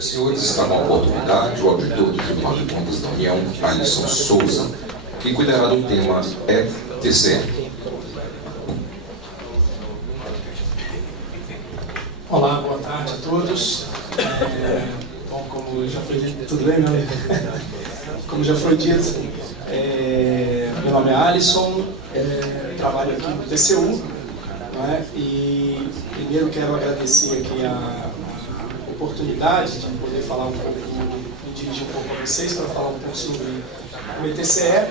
Senhores, está com a oportunidade o auditor do Tribunal de Contas da União, Alisson Souza, que cuidará do tema ETCE. Olá, boa tarde a todos. Bom, como já foi dito, tudo bem, meu amigo? Como já foi dito, meu nome é Alisson, trabalho aqui no TCU, né? E primeiro quero agradecer aqui a oportunidade de poder falar um pouco, me dirigir um pouco a vocês para falar um pouco sobre o ETCE.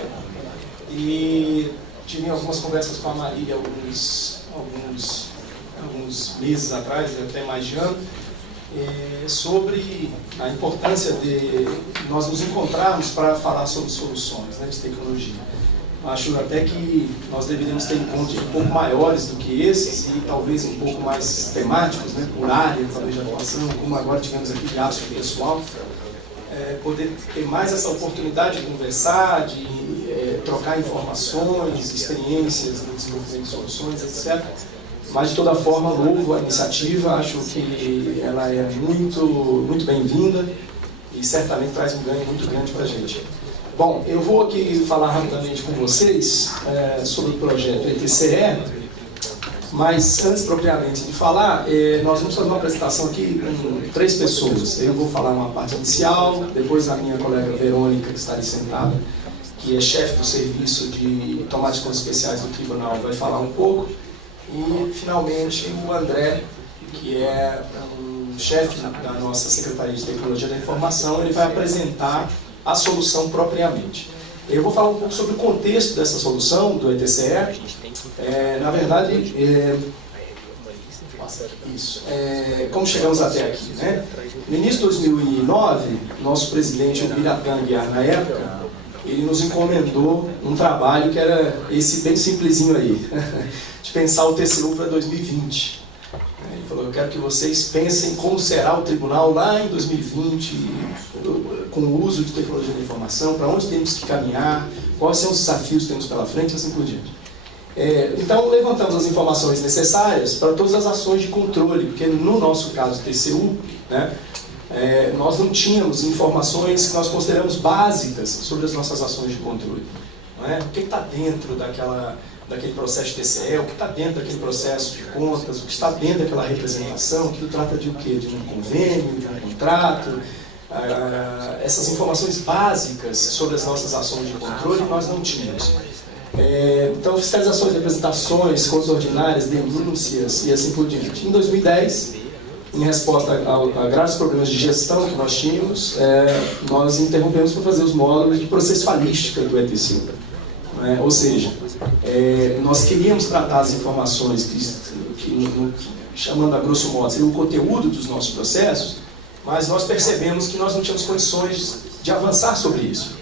E tive algumas conversas com a Marília alguns meses atrás, até mais de ano, sobre a importância de nós nos encontrarmos para falar sobre soluções, né, de tecnologia. Acho até que nós deveríamos ter encontros um pouco maiores do que esses e talvez um pouco mais temáticos, né, por área, talvez de atuação, como agora tivemos aqui de aço pessoal, poder ter mais essa oportunidade de conversar, de trocar informações, experiências no desenvolvimento de soluções, etc. Mas, de toda forma, louvo a iniciativa, acho que ela é muito bem-vinda e certamente traz um ganho muito grande para a gente. Bom, eu vou aqui falar rapidamente com vocês sobre o projeto ETCE, mas antes propriamente de falar, nós vamos fazer uma apresentação aqui com 3 pessoas. Eu vou falar uma parte inicial, depois a minha colega Verônica, que está ali sentada, que é chefe do serviço de tomada de contas especiais do tribunal, vai falar um pouco. E, finalmente, o André, que é um chefe da nossa Secretaria de Tecnologia da Informação, ele vai apresentar a solução propriamente. Eu vou falar um pouco sobre o contexto dessa solução, do ETCE. Na verdade, como chegamos até aqui, né? No início de 2009, nosso presidente, o Biratã Guiar, na época, ele nos encomendou um trabalho que era esse bem simplesinho aí, de pensar o TCU para 2020. Ele falou, eu quero que vocês pensem como será o tribunal lá em 2020, com o uso de tecnologia da informação, para onde temos que caminhar, quais são os desafios que temos pela frente e assim por diante. Então, levantamos as informações necessárias para todas as ações de controle, porque no nosso caso TCU, né, nós não tínhamos informações que nós consideramos básicas sobre as nossas ações de controle. Não é? O que está dentro daquele processo de TCE, o que está dentro daquele processo de contas, o que está dentro daquela representação, que trata de o quê? De um convênio, de um contrato. Essas informações básicas sobre as nossas ações de controle nós não tínhamos. Então, fiscalizações, representações, contas ordinárias, denúncias e assim por diante. Em 2010, em resposta a graves problemas de gestão que nós tínhamos, nós interrompemos para fazer os módulos de processualística do ETCU. Ou seja, nós queríamos tratar as informações que chamando a grosso modo, seria o conteúdo dos nossos processos, mas nós percebemos que nós não tínhamos condições de avançar sobre isso.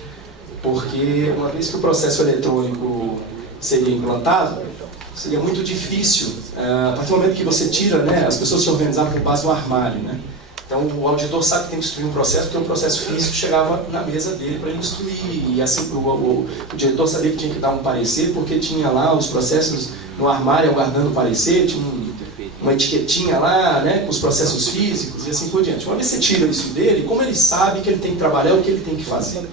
Porque, uma vez que o processo eletrônico seria implantado, seria muito difícil, a partir do momento que você tira, né, as pessoas se organizavam com base no armário, né? Então o auditor sabe que tem que instruir um processo, porque um processo físico chegava na mesa dele para ele instruir, e assim o diretor sabia que tinha que dar um parecer, porque tinha lá os processos no armário aguardando o parecer, tinha uma etiquetinha lá, né, com os processos físicos e assim por diante. Uma vez que você tira isso dele, como ele sabe que ele tem que trabalhar, o que ele tem que fazer?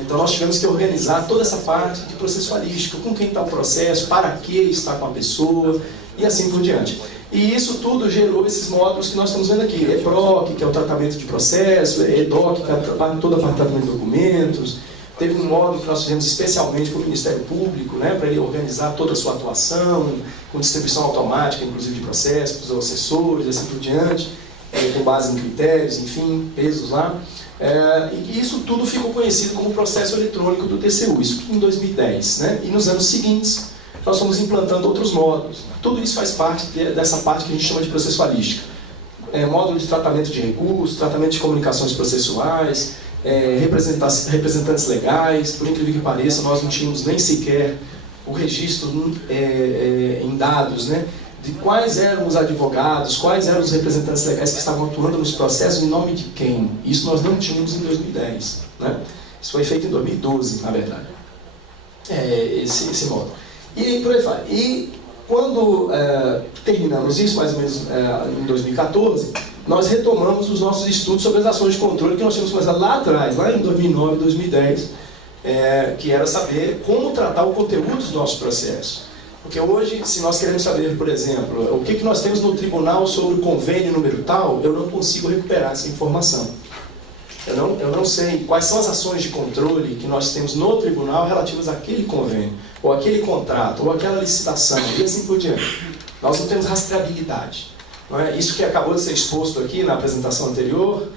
Então nós tivemos que organizar toda essa parte de processualística, com quem está o processo, para que está com a pessoa e assim por diante. E isso tudo gerou esses módulos que nós estamos vendo aqui. EPROC, que é o tratamento de processo, EDOC, que é toda a parte de tratamento de documentos. Teve um módulo que nós fizemos especialmente para o Ministério Público, né, para ele organizar toda a sua atuação, com distribuição automática, inclusive de processos, para os assessores e assim por diante, com base em critérios, enfim, pesos lá. E isso tudo ficou conhecido como processo eletrônico do TCU, isso em 2010. Né? E nos anos seguintes, nós fomos implantando outros módulos. Tudo isso faz parte dessa parte que a gente chama de processualística. Módulo de tratamento de recursos, tratamento de comunicações processuais, representantes legais. Por incrível que pareça, nós não tínhamos nem sequer o registro em dados, né, de quais eram os advogados, quais eram os representantes legais que estavam atuando nos processos, em nome de quem. Isso nós não tínhamos em 2010. Né? Isso foi feito em 2012, na verdade, esse módulo. E por aí vai. E Quando terminamos isso, mais ou menos em 2014, nós retomamos os nossos estudos sobre as ações de controle que nós tínhamos começado lá atrás, lá em 2009, 2010, que era saber como tratar o conteúdo dos nossos processos. Porque hoje, se nós queremos saber, por exemplo, o que nós temos no tribunal sobre o convênio número tal, eu não consigo recuperar essa informação. Eu não sei quais são as ações de controle que nós temos no tribunal relativas àquele convênio, ou aquele contrato, ou aquela licitação, e assim por diante. Nós não temos rastreabilidade. Não é? Isso que acabou de ser exposto aqui na apresentação anterior,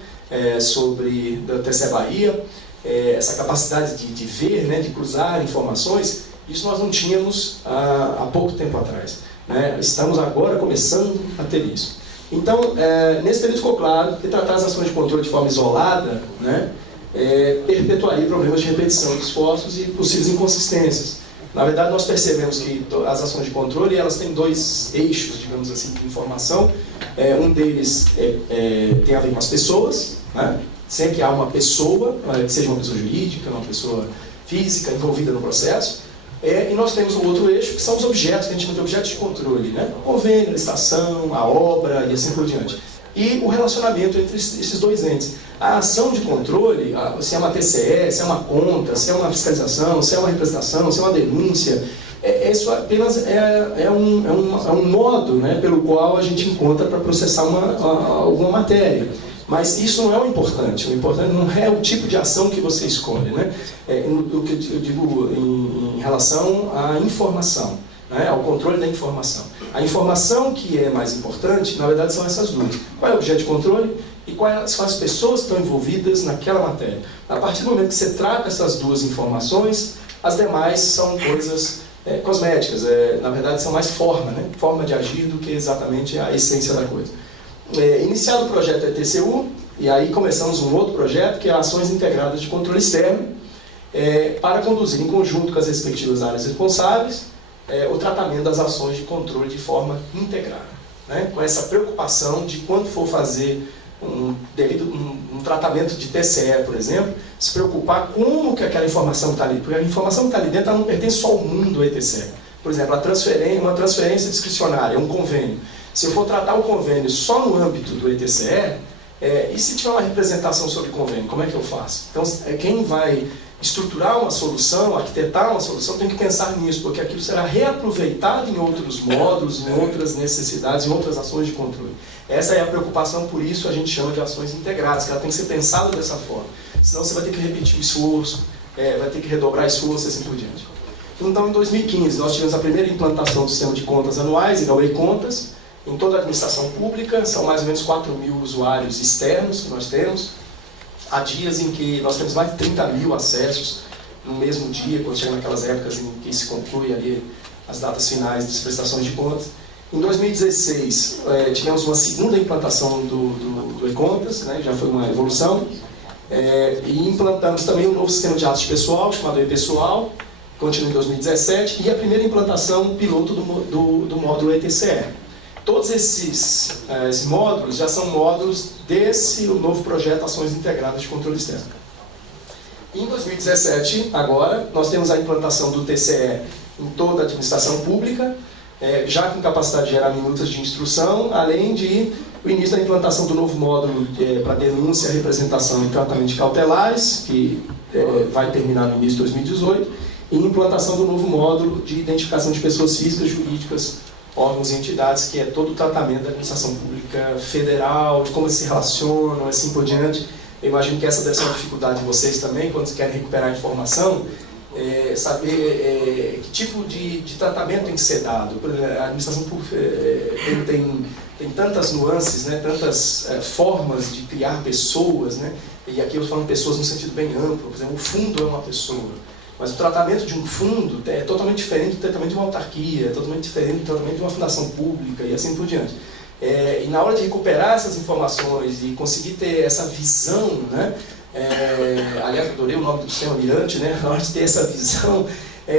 sobre da TCE Bahia, essa capacidade de ver, né, de cruzar informações, isso nós não tínhamos há pouco tempo atrás. Né? Estamos agora começando a ter isso. Então, nesse período ficou claro que tratar as ações de controle de forma isolada, né, perpetuaria problemas de repetição de esforços e possíveis inconsistências. Na verdade, nós percebemos que as ações de controle elas têm dois eixos, digamos assim, de informação. Um deles tem a ver com as pessoas, né? Sempre há uma pessoa, que seja uma pessoa jurídica, uma pessoa física envolvida no processo. E nós temos um outro eixo, que são os objetos, que a gente chama de objetos de controle, né? O convênio, a licitação, a obra e assim por diante. E o relacionamento entre esses dois entes. A ação de controle, se é uma TCE, se é uma conta, se é uma fiscalização, se é uma representação, se é uma denúncia, isso apenas é um modo, né, pelo qual a gente encontra para processar alguma matéria. Mas isso não é o importante não é o tipo de ação que você escolhe. Né? O que eu digo em relação à informação, né? Ao controle da informação. A informação que é mais importante, na verdade, são essas duas. Qual é o objeto de controle e quais são as pessoas que estão envolvidas naquela matéria. A partir do momento que você trata essas duas informações, as demais são coisas cosméticas. Na verdade, são mais forma, né? Forma de agir do que exatamente a essência da coisa. Iniciado o projeto ETCU, e aí começamos um outro projeto, que é Ações Integradas de Controle Externo, para conduzir em conjunto com as respectivas áreas responsáveis o tratamento das ações de controle de forma integrada. Né? Com essa preocupação de, quando for fazer um tratamento de TCE, por exemplo, se preocupar como que aquela informação está ali, porque a informação que está ali dentro ela não pertence só ao mundo do ETCE. Por exemplo, uma transferência discricionária, um convênio. Se eu for tratar o convênio só no âmbito do ETCE, e se tiver uma representação sobre convênio, como é que eu faço? Então, quem vai estruturar uma solução, arquitetar uma solução, tem que pensar nisso, porque aquilo será reaproveitado em outros módulos, em outras necessidades, em outras ações de controle. Essa é a preocupação, por isso a gente chama de ações integradas, que ela tem que ser pensada dessa forma. Senão você vai ter que repetir o esforço, vai ter que redobrar esforço e assim por diante. Então, em 2015, nós tivemos a primeira implantação do sistema de contas anuais, Igauei Contas, em toda a administração pública. São mais ou menos 4.000 usuários externos que nós temos. Há dias em que nós temos mais de 30.000 acessos no mesmo dia, quando chega naquelas épocas em que se conclui ali as datas finais das prestações de contas. Em 2016, tivemos uma segunda implantação do e-contas, né, já foi uma evolução, e implantamos também um novo sistema de atos de pessoal, chamado e-pessoal, continua em 2017, e a primeira implantação piloto do módulo ETCE. Todos esses módulos já são módulos o novo projeto Ações Integradas de Controle Externo. Em 2017, agora, nós temos a implantação do TCE em toda a administração pública, já com capacidade de gerar minutas de instrução, além de o início da implantação do novo módulo para denúncia, representação e tratamento de cautelares, que vai terminar no início de 2018, e implantação do novo módulo de identificação de pessoas físicas, jurídicas, órgãos e entidades, que é todo o tratamento da administração pública federal, de como eles se relacionam, assim por diante. Eu imagino que essa deve ser uma dificuldade de vocês também, quando querem recuperar a informação, saber que tipo de tratamento tem que ser dado. A administração pública tem tantas nuances, né, tantas formas de criar pessoas, né, e aqui eu estou falando pessoas no sentido bem amplo. Por exemplo, o fundo é uma pessoa. Mas o tratamento de um fundo é totalmente diferente do tratamento de uma autarquia, é totalmente diferente do tratamento de uma fundação pública e assim por diante. E na hora de recuperar essas informações e conseguir ter essa visão, né, aliás, adorei o nome do sistema Mirante, né, na hora de ter essa visão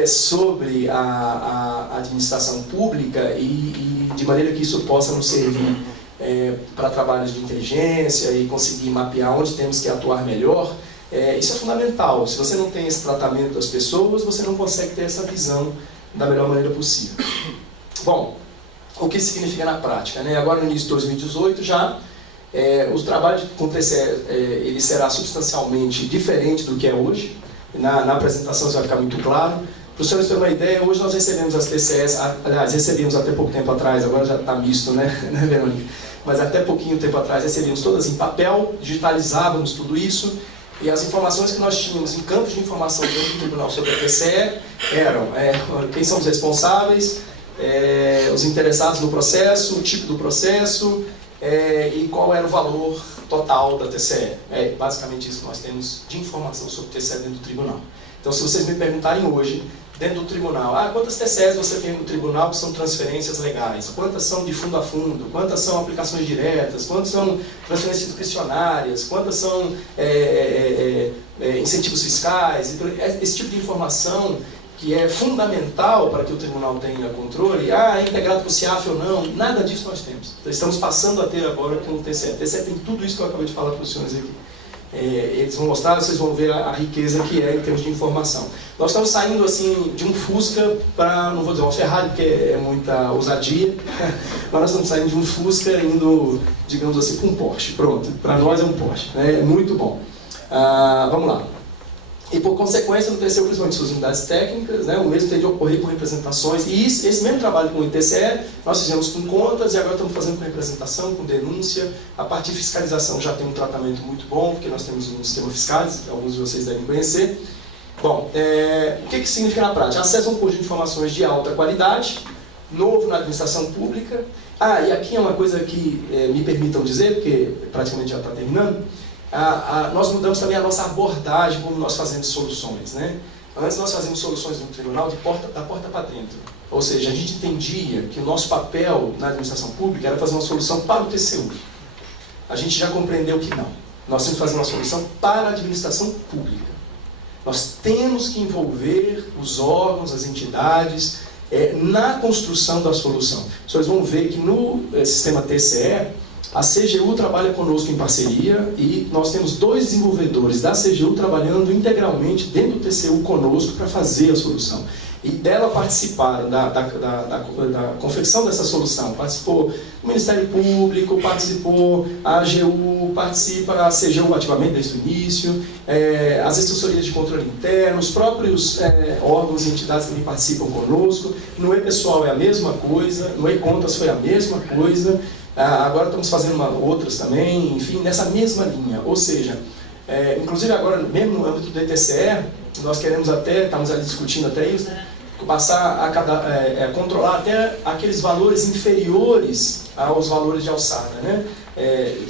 sobre a administração pública e de maneira que isso possa nos servir para trabalhos de inteligência e conseguir mapear onde temos que atuar melhor. Isso é fundamental. Se você não tem esse tratamento das pessoas, você não consegue ter essa visão da melhor maneira possível. Bom, o que significa na prática, né? Agora no início de 2018 já, o trabalho com o TCE ele será substancialmente diferente do que é hoje. Na apresentação isso vai ficar muito claro. Para os senhores terem uma ideia, hoje nós recebemos as TCEs, aliás, recebemos até pouco tempo atrás, agora já está misto, né, Verônica? Mas até pouquinho tempo atrás recebíamos todas em papel, digitalizávamos tudo isso, e as informações que nós tínhamos em campos de informação dentro do tribunal sobre a TCE eram quem são os responsáveis, os interessados no processo, o tipo do processo e qual era o valor total da TCE. É basicamente isso que nós temos de informação sobre TCE dentro do tribunal. Então, se vocês me perguntarem hoje, dentro do tribunal, quantas TCEs você tem no tribunal que são transferências legais? Quantas são de fundo a fundo? Quantas são aplicações diretas? Quantas são transferências discricionárias? Quantas são incentivos fiscais? Esse tipo de informação que é fundamental para que o tribunal tenha controle, é integrado com o CIAF ou não, nada disso nós temos. Então, estamos passando a ter agora com o TCE. O TCE tem tudo isso que eu acabei de falar para os senhores aqui. Eles vão mostrar, vocês vão ver a riqueza que é em termos de informação. Nós estamos saindo assim de um Fusca para, não vou dizer uma Ferrari, porque é muita ousadia, mas nós estamos saindo de um Fusca indo, digamos assim, para um Porsche. Pronto, para nós é um Porsche, né? É muito bom. Vamos lá. E por consequência, no TCE, principalmente suas unidades técnicas, né, o mesmo tem de ocorrer com representações. E esse mesmo trabalho com o TCE, nós fizemos com contas e agora estamos fazendo com representação, com denúncia. A parte de fiscalização já tem um tratamento muito bom, porque nós temos um sistema fiscais, alguns de vocês devem conhecer. Bom, o que significa na prática? Acesso a um conjunto de informações de alta qualidade, novo na administração pública. E aqui é uma coisa que me permitam dizer, porque praticamente já está terminando. Nós mudamos também a nossa abordagem como nós fazemos soluções, né? Antes nós fazíamos soluções no tribunal da porta para dentro. Ou seja, a gente entendia que o nosso papel na administração pública era fazer uma solução para o TCU. A gente já compreendeu que não. Nós temos que fazer uma solução para a administração pública. Nós temos que envolver os órgãos, as entidades, na construção da solução. Vocês vão ver que no sistema TCE, a CGU trabalha conosco em parceria e nós temos 2 desenvolvedores da CGU trabalhando integralmente dentro do TCU conosco para fazer a solução. E dela participaram da confecção dessa solução. Participou o Ministério Público, participou a AGU, participa a CGU ativamente desde o início, as assessorias de controle interno, os próprios órgãos e entidades também participam conosco. No E-Pessoal é a mesma coisa, no E-Contas foi a mesma coisa. Agora estamos fazendo outras também, enfim, nessa mesma linha. Ou seja, inclusive agora, mesmo no âmbito do ETCE, nós queremos até, estamos ali discutindo até isso, passar a controlar até aqueles valores inferiores aos valores de alçada, né,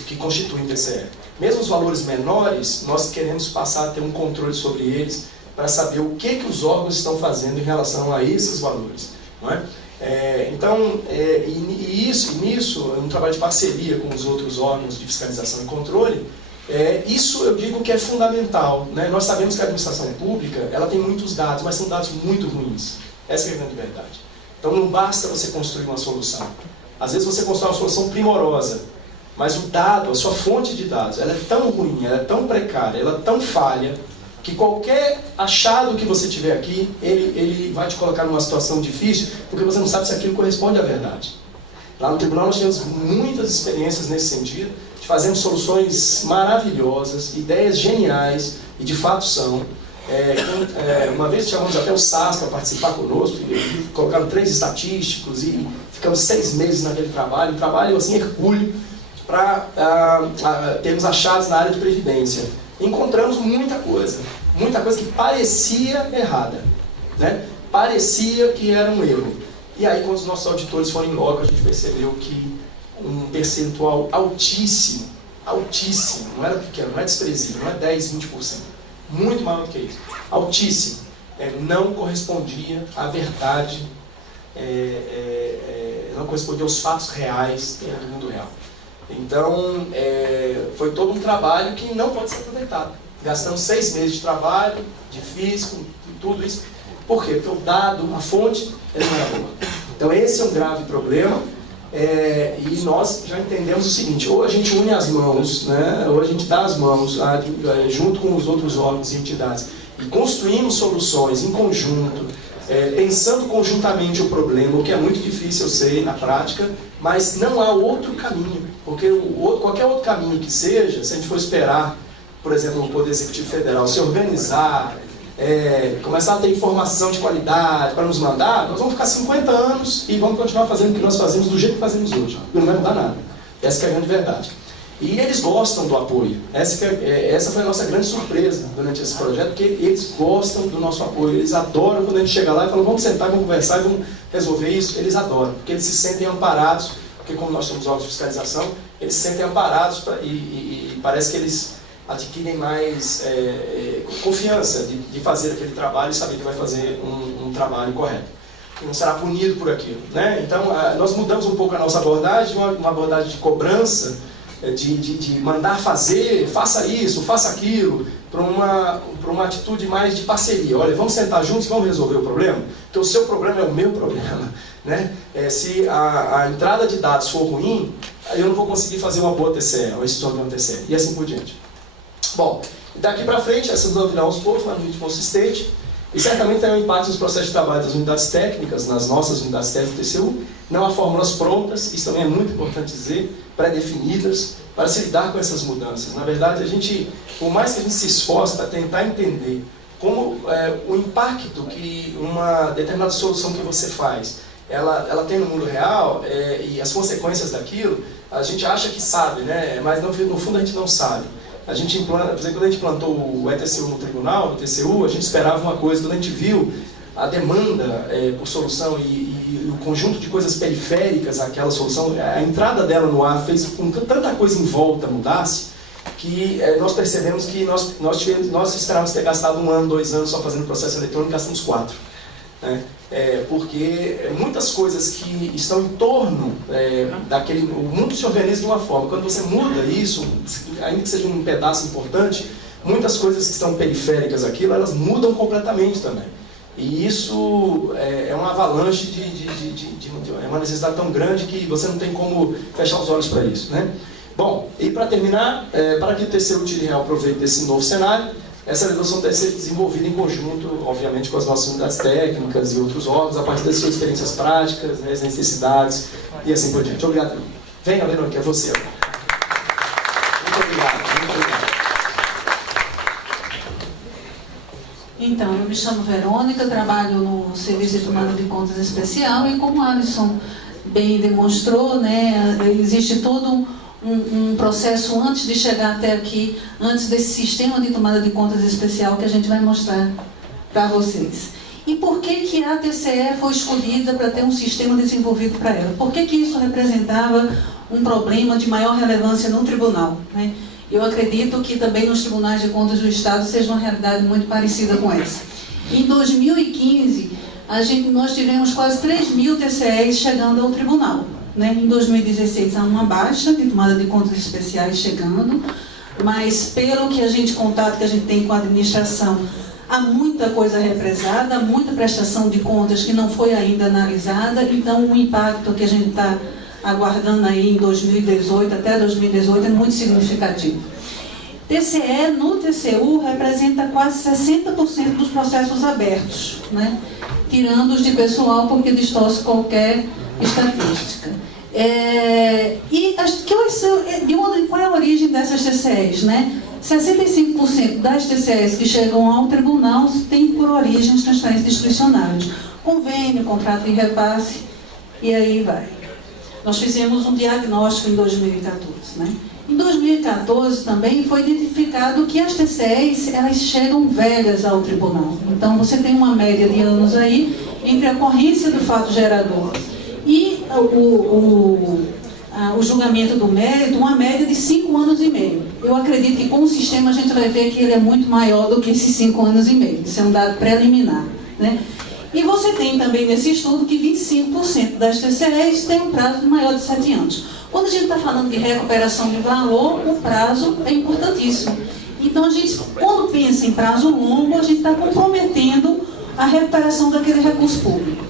que constituem o TCE. Mesmo os valores menores, nós queremos passar a ter um controle sobre eles para saber o que os órgãos estão fazendo em relação a esses valores, não é? Nisso, um trabalho de parceria com os outros órgãos de fiscalização e controle, isso eu digo que é fundamental, né? Nós sabemos que a administração pública ela tem muitos dados, mas são dados muito ruins. Essa é a grande verdade. Então não basta você construir uma solução. Às vezes você constrói uma solução primorosa, mas o dado, a sua fonte de dados, ela é tão ruim, ela é tão precária, ela é tão falha, que qualquer achado que você tiver aqui, ele vai te colocar numa situação difícil, porque você não sabe se aquilo corresponde à verdade. Lá no tribunal nós temos muitas experiências nesse sentido, de fazermos soluções maravilhosas, ideias geniais, e de fato são. Uma vez chamamos até o SAS para participar conosco, colocaram 3 estatísticos e ficamos 6 meses naquele trabalho, um trabalho assim hercúleo, para termos achados na área de previdência. Encontramos muita coisa que parecia errada, né? Parecia que era um erro. E aí, quando os nossos auditores foram em loco, a gente percebeu que um percentual altíssimo, não era pequeno, não é desprezível, não é 10, 20%, muito maior do que isso, altíssimo, não correspondia à verdade, não correspondia aos fatos reais do mundo real. Então, foi todo um trabalho que não pode ser aproveitado. Gastamos 6 meses de trabalho, de físico, tudo isso. Por quê? Porque o dado, a fonte, não é boa. Então, esse é um grave problema. E nós já entendemos o seguinte: ou a gente une as mãos, né, ou a gente dá as mãos junto com os outros órgãos e entidades, e construímos soluções em conjunto, pensando conjuntamente o problema, o que é muito difícil, eu sei, na prática, mas não há outro caminho, porque qualquer outro caminho que seja, se a gente for esperar, por exemplo, o Poder Executivo Federal se organizar, começar a ter informação de qualidade para nos mandar, nós vamos ficar 50 anos e vamos continuar fazendo o que nós fazemos do jeito que fazemos hoje. E não vai mudar nada. Essa que é a grande verdade. E eles gostam do apoio. Essa foi a nossa grande surpresa durante esse projeto, porque eles gostam do nosso apoio. Eles adoram quando a gente chega lá e fala, vamos sentar, vamos conversar, vamos resolver isso. Eles adoram, porque eles se sentem amparados, porque como nós somos órgãos de fiscalização, eles se sentem amparados e parece que eles adquirem mais confiança de fazer aquele trabalho e saber que vai fazer um trabalho correto. E não será punido por aquilo, né? Então, nós mudamos um pouco a nossa abordagem, uma abordagem de cobrança, de mandar fazer, faça isso, faça aquilo, para uma atitude mais de parceria. Olha, vamos sentar juntos e vamos resolver o problema, porque o seu problema é o meu problema, né? Se a entrada de dados for ruim, eu não vou conseguir fazer uma boa TCE, uma gestão de uma TCE, e assim por diante. Bom, daqui para frente, essas vão virar aos poucos, mas no ritmo consistente, e certamente tem um impacto nos processos de trabalho das unidades técnicas, nas nossas unidades técnicas do TCU. Não há fórmulas prontas, isso também é muito importante dizer, pré-definidas, para se lidar com essas mudanças. Na verdade, a gente, por mais que a gente se esforce para tentar entender como o impacto que uma determinada solução que você faz, ela tem no mundo real, e as consequências daquilo, a gente acha que sabe, né? Mas no fundo a gente não sabe. A gente implanta, por exemplo, quando a gente implantou o ETCU no tribunal, no TCU, a gente esperava uma coisa, quando a gente viu a demanda por solução e o conjunto de coisas periféricas àquela solução, a entrada dela no ar fez com que tanta coisa em volta mudasse, que nós percebemos que nós esperávamos ter gastado 1 ano, 2 anos só fazendo processo eletrônico, gastamos 4. Né? Porque muitas coisas que estão em torno o mundo se organiza de uma forma. Quando você muda isso, ainda que seja um pedaço importante, muitas coisas que estão periféricas àquilo, elas mudam completamente também. E isso é uma avalanche é uma necessidade tão grande que você não tem como fechar os olhos para isso, né? Bom, e para terminar, para que o TCU tire real proveito desse novo cenário, essa legislação deve ser desenvolvida em conjunto, obviamente, com as nossas unidades técnicas e outros órgãos, a partir das suas experiências práticas, né, as necessidades e assim por diante. Obrigado. Venha, Verônica, é você. Muito obrigado. Muito obrigado. Então, eu me chamo Verônica, trabalho no Serviço de Tomada de Contas Especial e como a Alisson bem demonstrou, né, existe todo um processo antes de chegar até aqui, antes desse sistema de tomada de contas especial que a gente vai mostrar para vocês. E por que a TCE foi escolhida para ter um sistema desenvolvido para ela? Por que isso representava um problema de maior relevância no tribunal, né? Eu acredito que também nos tribunais de contas do Estado seja uma realidade muito parecida com essa. Em 2015, nós tivemos quase 3.000 TCEs chegando ao tribunal. Né? Em 2016 há uma baixa de tomada de contas especiais chegando, mas pelo que contato que a gente tem com a administração, há muita coisa represada, há muita prestação de contas que não foi ainda analisada, então o impacto que a gente está aguardando aí em 2018, até 2018, é muito significativo. TCE no TCU representa quase 60% dos processos abertos, né? Tirando os de pessoal, porque distorce qualquer estatística. Qual é a origem dessas TCEs? Né? 65% das TCEs que chegam ao tribunal têm por origem as transferências discricionárias. Convênio, contrato de repasse, e aí vai. Nós fizemos um diagnóstico em 2014. Né? Em 2014 também foi identificado que as TCEs elas chegam velhas ao tribunal. Então você tem uma média de anos aí entre a ocorrência do fato gerador e o julgamento do mérito, uma média de 5 anos e meio. Eu acredito que com o sistema a gente vai ver que ele é muito maior do que esses 5 anos e meio. Isso é um dado preliminar. Né? E você tem também nesse estudo que 25% das TCEs têm um prazo maior de 7 anos. Quando a gente está falando de recuperação de valor, o prazo é importantíssimo. Então, a gente, quando pensa em prazo longo, a gente está comprometendo a recuperação daquele recurso público.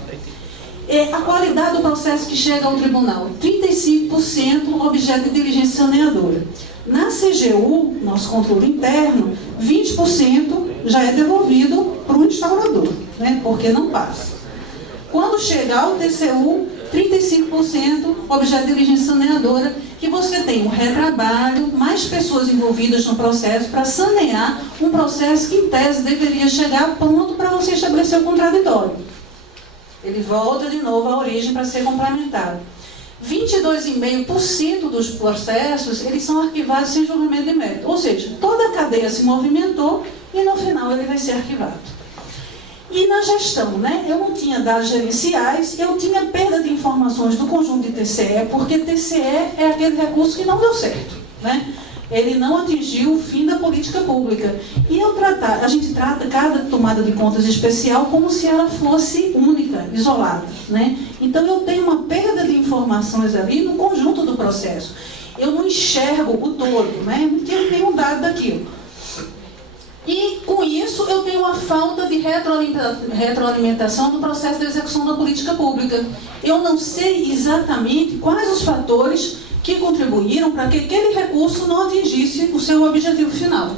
A qualidade do processo que chega ao tribunal, 35% objeto de diligência saneadora. Na CGU, nosso controle interno, 20% já é devolvido para o instaurador. né? Porque não passa. Quando chegar ao TCU, 35% objeto de diligência saneadora, que você tem um retrabalho, mais pessoas envolvidas no processo para sanear um processo que, em tese, deveria chegar pronto para você estabelecer o contraditório. Ele volta de novo à origem para ser complementado. 22,5% dos processos, eles são arquivados sem julgamento de mérito. Ou seja, toda a cadeia se movimentou e, no final, ele vai ser arquivado. E na gestão, né? Eu não tinha dados gerenciais, eu tinha perda de informações do conjunto de TCE, porque TCE é aquele recurso que não deu certo, né? Ele não atingiu o fim da política pública. E a gente trata cada tomada de contas especial como se ela fosse única, isolada, né? Então eu tenho uma perda de informações ali no conjunto do processo. Eu não enxergo o todo, né? Não tenho nenhum dado daquilo. E, com isso, eu tenho uma falta de retroalimentação no processo de execução da política pública. Eu não sei exatamente quais os fatores que contribuíram para que aquele recurso não atingisse o seu objetivo final.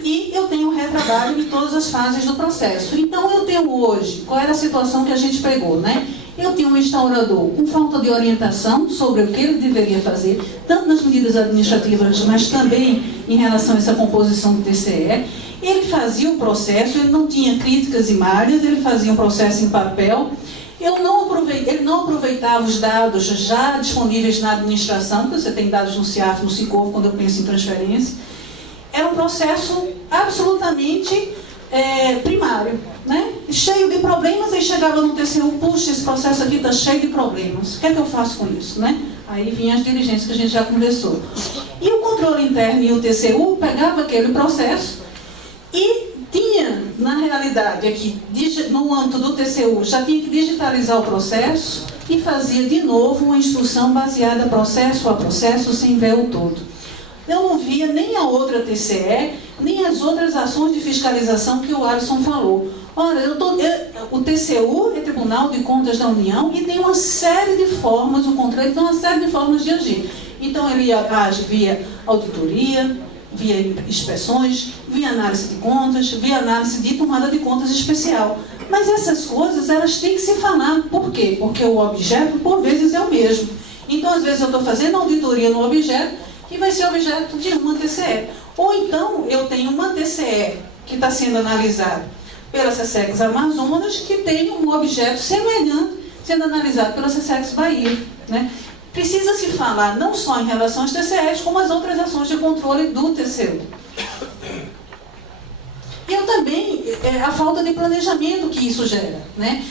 E eu tenho retrabalho em todas as fases do processo. Então, eu tenho hoje, qual era a situação que a gente pegou, né? Eu tenho um instaurador com falta de orientação sobre o que ele deveria fazer, tanto nas medidas administrativas, mas também em relação a essa composição do TCE. Ele fazia o processo, ele não tinha críticas e malhas, ele fazia um processo em papel. Ele não aproveitava os dados já disponíveis na administração, porque você tem dados no CIAF, no SICOV, quando eu penso em transferência. Era um processo absolutamente primário, né? Cheio de problemas, aí chegava no TCU, puxa, esse processo aqui está cheio de problemas, o que é que eu faço com isso, né? Aí vinham as diligências que a gente já conversou. E o controle interno e o TCU pegava aquele processo e tinha, na realidade, aqui, no âmbito do TCU, já tinha que digitalizar o processo e fazia de novo uma instrução baseada processo a processo, sem ver o todo. Eu não via nem a outra TCE, nem as outras ações de fiscalização que o Alisson falou. Ora, o TCU é Tribunal de Contas da União e tem uma série de formas, o controle tem uma série de formas de agir. Então, ele age via auditoria, via inspeções, via análise de contas, via análise de tomada de contas especial. Mas essas coisas, elas têm que se falar. Por quê? Porque o objeto, por vezes, é o mesmo. Então, às vezes, eu estou fazendo auditoria no objeto, que vai ser objeto de uma TCE. Ou então, eu tenho uma TCE que está sendo analisada pela SESEX Amazonas, que tem um objeto semelhante sendo analisado pela SESEX Bahia, né? Precisa se falar não só em relação às TCEs, como as outras ações de controle do TCU. E eu também, a falta de planejamento que isso gera, né?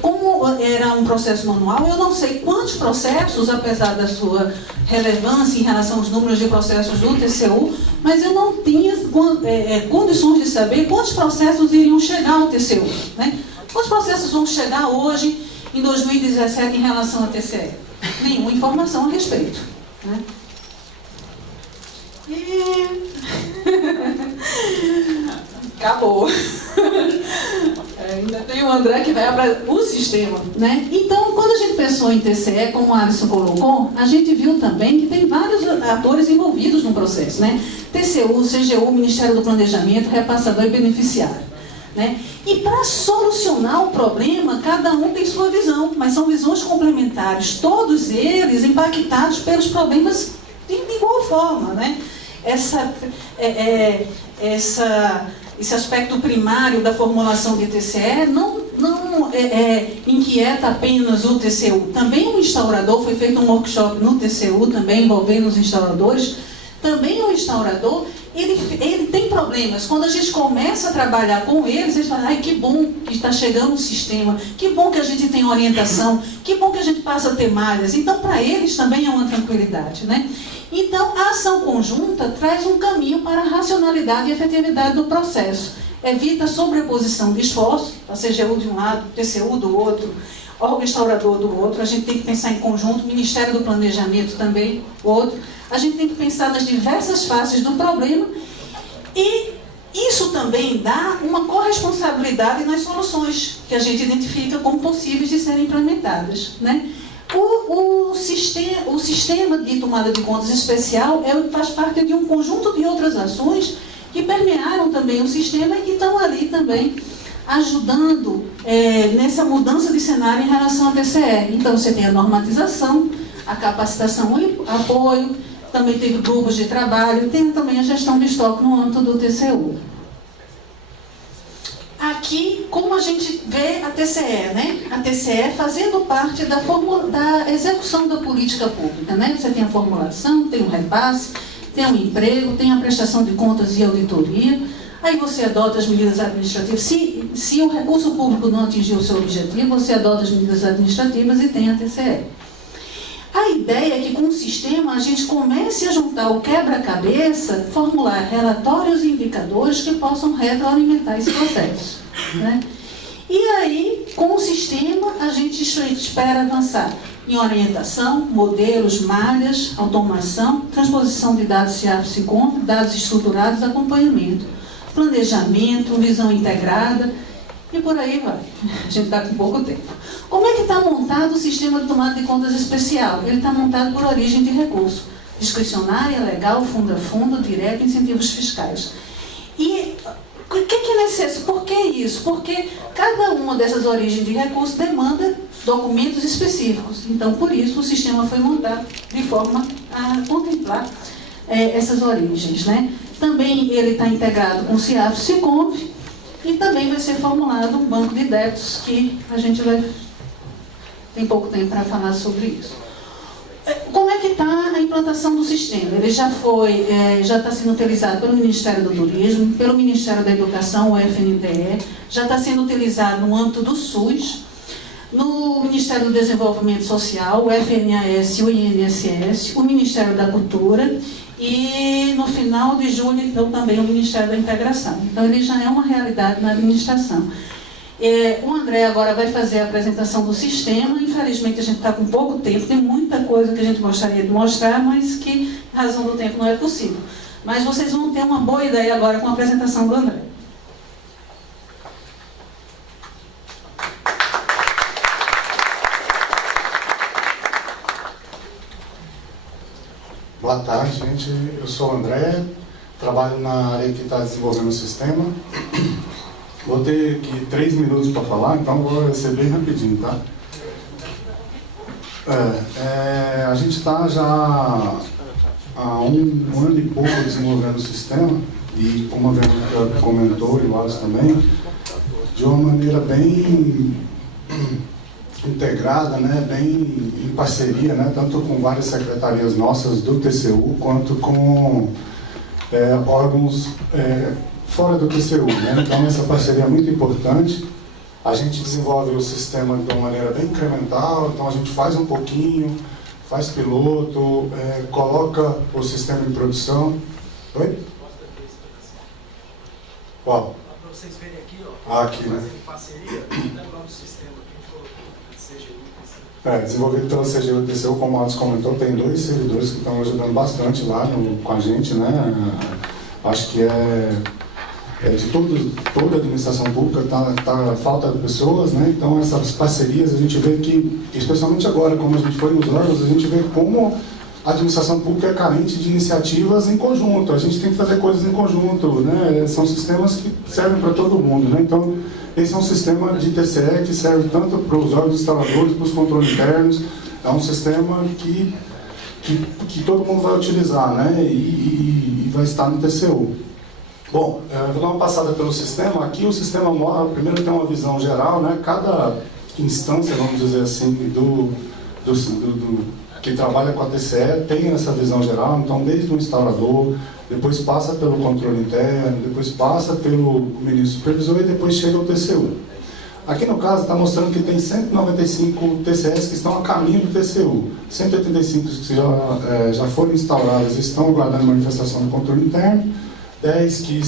Como era um processo manual, eu não sei quantos processos, apesar da sua relevância em relação aos números de processos do TCU, mas eu não tinha condições de saber quantos processos iriam chegar ao TCU, né? Quantos processos vão chegar hoje, em 2017, em relação à TCE? Nenhuma informação a respeito, né? E... acabou. Ainda tem o André que vai para o sistema, né? Então, quando a gente pensou em TCE, como o Alisson colocou, a gente viu também que tem vários atores envolvidos no processo, né? TCU, CGU, Ministério do Planejamento, repassador e beneficiário, né? E para solucionar o problema, cada um tem sua visão, mas são visões complementares, todos eles impactados pelos problemas de igual forma, né? Esse aspecto primário da formulação de TCE não inquieta apenas o TCU. Também o instaurador, foi feito um workshop no TCU, também envolvendo os instauradores. Também o instaurador, ele tem problemas. Quando a gente começa a trabalhar com eles falam, ai, que bom que está chegando o sistema, que bom que a gente tem orientação, que bom que a gente passa a ter malhas. Então, para eles também é uma tranquilidade, né? Então, a ação conjunta traz um caminho para a racionalidade e efetividade do processo. Evita a sobreposição de esforço, a CGU de um lado, TCU do outro, órgão instaurador do outro. A gente tem que pensar em conjunto, Ministério do Planejamento também, outro. A gente tem que pensar nas diversas faces do problema e isso também dá uma corresponsabilidade nas soluções que a gente identifica como possíveis de serem implementadas, né? O sistema de tomada de contas especial faz parte de um conjunto de outras ações que permearam também o sistema e que estão ali também ajudando nessa mudança de cenário em relação à TCE. Então, você tem a normatização, a capacitação e apoio, também teve grupos de trabalho, tem também a gestão de estoque no âmbito do TCU. Aqui, como a gente vê a TCE, né? A TCE fazendo parte da execução da política pública, né? Você tem a formulação, tem o repasse, tem o emprego, tem a prestação de contas e auditoria, aí você adota as medidas administrativas. Se o recurso público não atingiu o seu objetivo, você adota as medidas administrativas e tem a TCE. A ideia é que com o sistema a gente comece a juntar o quebra-cabeça, formular relatórios e indicadores que possam retroalimentar esse processo, né? E aí, com o sistema, a gente espera avançar em orientação, modelos, malhas, automação, transposição de dados CIAP-SICOM, dados estruturados, acompanhamento, planejamento, visão integrada, e por aí vai. A gente está com pouco tempo. Como é que está montado o sistema de tomada de contas especial? Ele está montado por origem de recurso. Discricionária, legal, fundo a fundo, direto, incentivos fiscais. E o que é necessário? Por que isso? Porque cada uma dessas origens de recurso demanda documentos específicos. Então, por isso, o sistema foi montado de forma a contemplar essas origens, né? Também ele está integrado com o CIAP-SICOM, e também vai ser formulado um banco de débitos que a gente tem pouco tempo para falar sobre isso. Como é que está a implantação do sistema? Ele já está sendo utilizado pelo Ministério do Turismo, pelo Ministério da Educação, o FNDE, já está sendo utilizado no âmbito do SUS, no Ministério do Desenvolvimento Social, o FNAS e o INSS, o Ministério da Cultura, e no final de julho, então, também o Ministério da Integração. Então, ele já é uma realidade na administração. O André agora vai fazer a apresentação do sistema. Infelizmente, a gente está com pouco tempo, tem muita coisa que a gente gostaria de mostrar, mas que, em razão do tempo, não é possível. Mas vocês vão ter uma boa ideia agora com a apresentação do André. Boa tarde, gente. Eu sou o André, trabalho na área que está desenvolvendo o sistema. Vou ter aqui 3 minutos para falar, então vou ser bem rapidinho, tá? A gente está já há um ano e pouco desenvolvendo o sistema, e como a Verônica comentou, e o Alisson também, de uma maneira bem integrada, né, bem em parceria, né, tanto com várias secretarias nossas do TCU, quanto com órgãos fora do TCU, né? Então essa parceria é muito importante. A gente desenvolve o sistema de uma maneira bem incremental, então a gente faz um pouquinho, faz piloto, coloca o sistema em produção. Oi? Qual? Para vocês verem aqui, ó, aqui, né? fazendo parceria, lembrar do sistema desenvolvido pela CGU e TCU, como o Alisson comentou, tem 2 servidores que estão ajudando bastante lá com a gente, né? Acho que de toda a administração pública falta pessoas, né? Então essas parcerias a gente vê que, especialmente agora, como a gente foi nos órgãos, a gente vê como a administração pública é carente de iniciativas em conjunto. A gente tem que fazer coisas em conjunto, né? São sistemas que servem para todo mundo, né? Então esse é um sistema de TCE que serve tanto para os órgãos instaladores, para os controles internos. É um sistema que todo mundo vai utilizar, né? E vai estar no TCU. Bom, vou dar uma passada pelo sistema. Aqui o sistema primeiro tem uma visão geral, né? Cada instância, vamos dizer assim, que trabalha com a TCE tem essa visão geral. Então, desde o instalador, depois passa pelo controle interno, depois passa pelo ministro supervisor e depois chega ao TCU. Aqui no caso está mostrando que tem 195 TCEs que estão a caminho do TCU. 185 que já foram instauradas e estão aguardando manifestação do controle interno. 10 que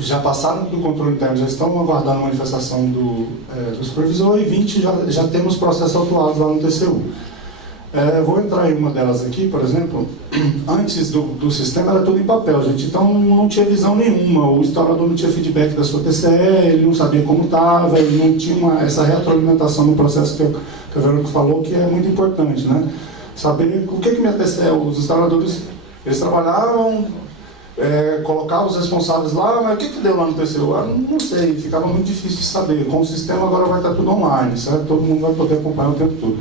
já passaram do controle interno, já estão aguardando a manifestação do supervisor, e 20 já temos processos autuados lá no TCU. Vou entrar em uma delas aqui, por exemplo. Antes do sistema era tudo em papel, gente, então não tinha visão nenhuma. O instalador não tinha feedback da sua TCE, ele não sabia como estava, ele não tinha essa retroalimentação no processo que a Verônica falou, que é muito importante, né? Saber o que minha TCE, os instaladores, eles trabalhavam, colocava os responsáveis lá, mas o que deu lá no TCU? Não sei, ficava muito difícil de saber. Com o sistema agora vai estar tudo online, certo? Todo mundo vai poder acompanhar o tempo todo.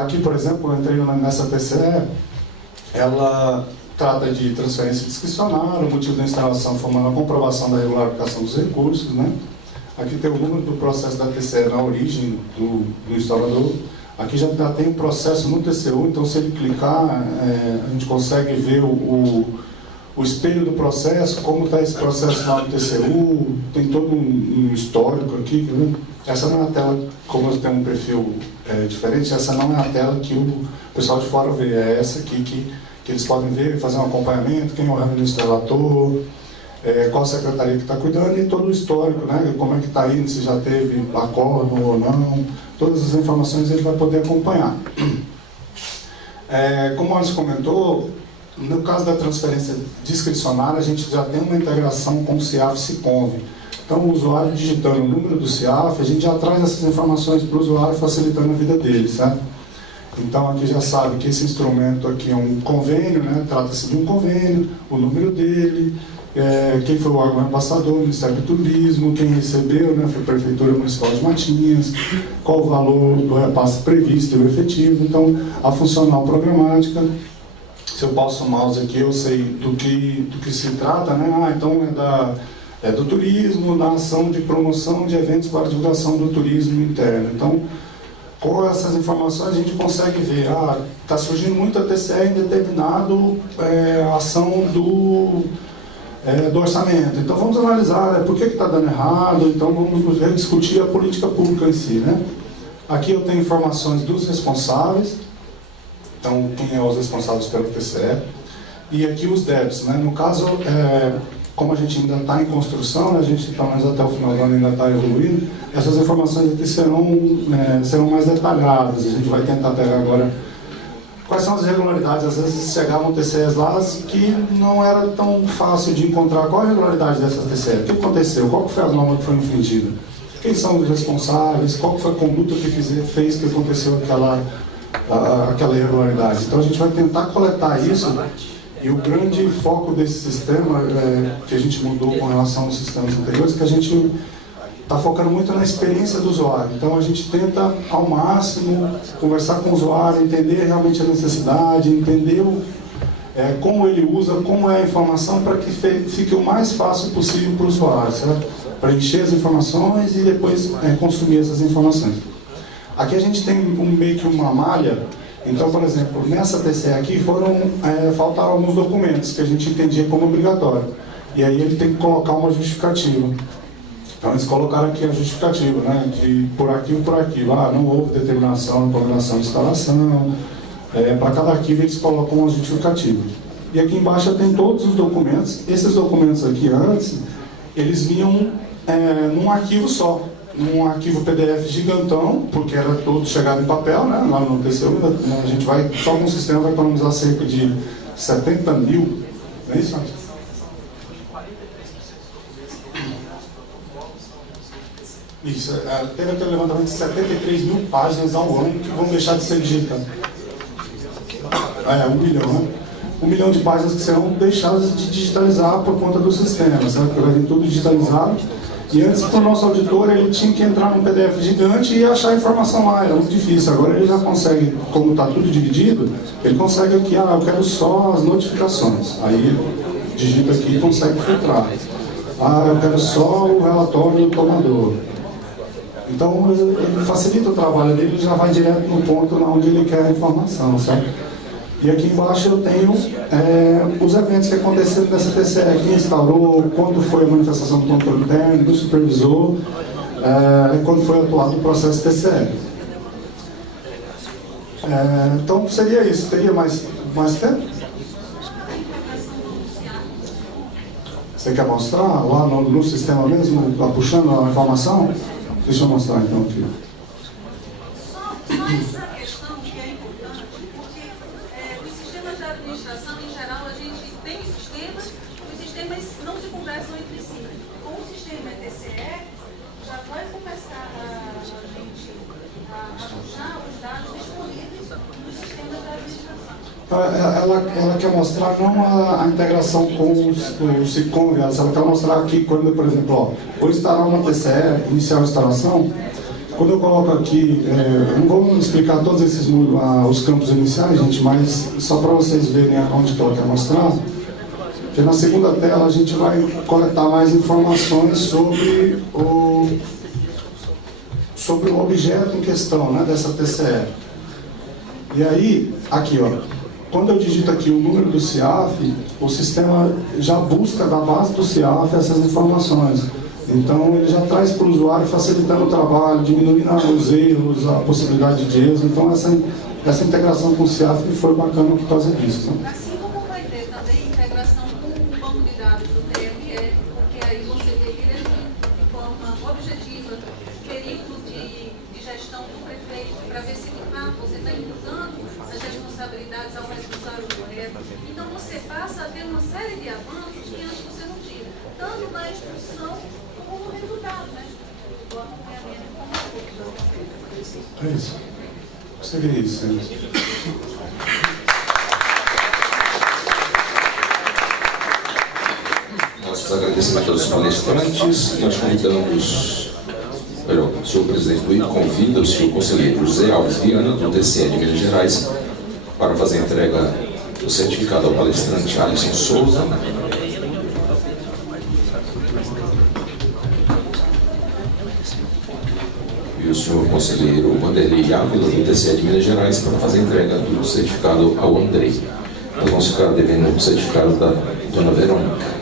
Aqui, por exemplo, eu entrei nessa TCE, ela trata de transferência discricionária, o motivo da instalação formando a comprovação da regularização dos recursos, né? Aqui tem o número do processo da TCE na origem do instalador. Aqui já tem um processo no TCU, então se ele clicar, a gente consegue ver o espelho do processo, como está esse processo lá no TCU, tem todo um histórico aqui. Né? Essa não é a tela, como eu tenho um perfil diferente, essa não é a tela que o pessoal de fora vê, é essa aqui que eles podem ver, fazer um acompanhamento, quem é o reministro relator, qual secretaria que está cuidando e todo o histórico, né? Como é que está indo, se já teve acordo ou não, todas as informações ele vai poder acompanhar. Como o Alisson comentou, no caso da transferência discricionária, a gente já tem uma integração com o CIAF Siconv. Então, o usuário digitando o número do CIAF, a gente já traz essas informações para o usuário, facilitando a vida dele, certo? Então, aqui já sabe que esse instrumento aqui é um convênio, né? Trata-se de um convênio, o número dele, quem foi o órgão repassador, o Ministério do Turismo, quem recebeu, né? Foi a Prefeitura Municipal de Matinhas, qual o valor do repasse previsto e o efetivo. Então, a funcional programática, se eu passo o mouse aqui, eu sei do que se trata, né? Então é do turismo, da ação de promoção de eventos para divulgação do turismo interno. Então, com essas informações a gente consegue ver, está surgindo muita TCE em determinado ação do orçamento. Então vamos analisar por que está dando errado, então vamos discutir a política pública em si, né? Aqui eu tenho informações dos responsáveis, então quem é os responsáveis pelo TCE, e aqui os débitos, né? No caso, como a gente ainda está em construção, né? A gente está mais até o final do ano ainda está evoluindo, essas informações aqui serão mais detalhadas. A gente vai tentar pegar agora quais são as irregularidades. Às vezes chegavam TCEs lá que não era tão fácil de encontrar qual a irregularidade dessas TCEs. O que aconteceu? Qual foi a norma que foi infringida? Quem são os responsáveis? Qual foi a conduta que fez que aconteceu aquela irregularidade? Então a gente vai tentar coletar isso. E o grande foco desse sistema, que a gente mudou com relação aos sistemas anteriores, é que a gente está focando muito na experiência do usuário. Então a gente tenta ao máximo conversar com o usuário, entender realmente a necessidade, entender como ele usa, como é a informação, para que fique o mais fácil possível para o usuário, certo? Para encher as informações e depois consumir essas informações. Aqui a gente tem meio que uma malha. Então, por exemplo, nessa TCE aqui faltaram alguns documentos que a gente entendia como obrigatório. E aí ele tem que colocar uma justificativa. Então eles colocaram aqui a justificativa, né? De por arquivo por arquivo. Não houve determinação, programação de instalação. Para cada arquivo eles colocam uma justificativa. E aqui embaixo tem todos os documentos. Esses documentos aqui antes, eles vinham num arquivo só. Num arquivo PDF gigantão, porque era todo chegado em papel, né? Lá no TCU, a gente vai, só com o sistema vai economizar cerca de 70 mil, não é isso? Isso, teve aquele levantamento de 73 mil páginas ao ano que vão deixar de ser digitadas. 1 milhão, né? 1 milhão de páginas que serão deixadas de digitalizar por conta do sistema, certo? Porque vai vir tudo digitalizado. E antes, para o nosso auditor, ele tinha que entrar num PDF gigante e achar a informação lá, era muito difícil. Agora ele já consegue, como está tudo dividido, ele consegue aqui, eu quero só as notificações. Aí digita aqui e consegue filtrar. Eu quero só o relatório do tomador. Então ele facilita o trabalho dele, ele já vai direto no ponto onde ele quer a informação, certo? E aqui embaixo eu tenho os eventos que aconteceram nessa TCE, quem instaurou, quando foi a manifestação do controle interno, do supervisor, quando foi atuado o processo TCE. Então seria isso. Teria mais tempo? Você quer mostrar lá no sistema mesmo, puxando a informação? Deixa eu mostrar então aqui. Ela quer mostrar não a integração com o SICOM, ela quer mostrar aqui quando, por exemplo, ó, vou instalar uma TCE, iniciar a instalação. Quando eu coloco aqui, não vou explicar todos esses os campos iniciais, gente, mas só para vocês verem onde que ela quer mostrar, que na segunda tela a gente vai coletar mais informações sobre o objeto em questão, né, dessa TCE. E aí, aqui, ó, quando eu digito aqui o número do CIAF, o sistema já busca da base do CIAF essas informações. Então, ele já traz para o usuário, facilitando o trabalho, diminuindo os erros, a possibilidade de erros. Então, essa integração com o CIAF foi bacana por causa disso. Né? Assim como vai ter também integração com o banco de dados do TRE, porque aí você vê direitinho, de forma objetiva, o período de gestão do prefeito, para ver se de fato você está imputando as responsabilidades ao responsável correto. Então, você passa a ter uma série de avanços que antes você não tinha, tanto na instrução como no resultado, né? Do acompanhamento como É isso. Você vê isso, né? Nossos agradecimentos aos palestrantes. Nós convidamos, o senhor presidente do IC convida o senhor conselheiro José Alves Viana, do TCE de Minas Gerais, para fazer a entrega do certificado ao palestrante Alisson Souza. E o senhor conselheiro Vanderlei Ávila, do TCE de Minas Gerais, para fazer a entrega do certificado ao Andrei. Nós vamos ficar devendo o certificado da dona Verônica.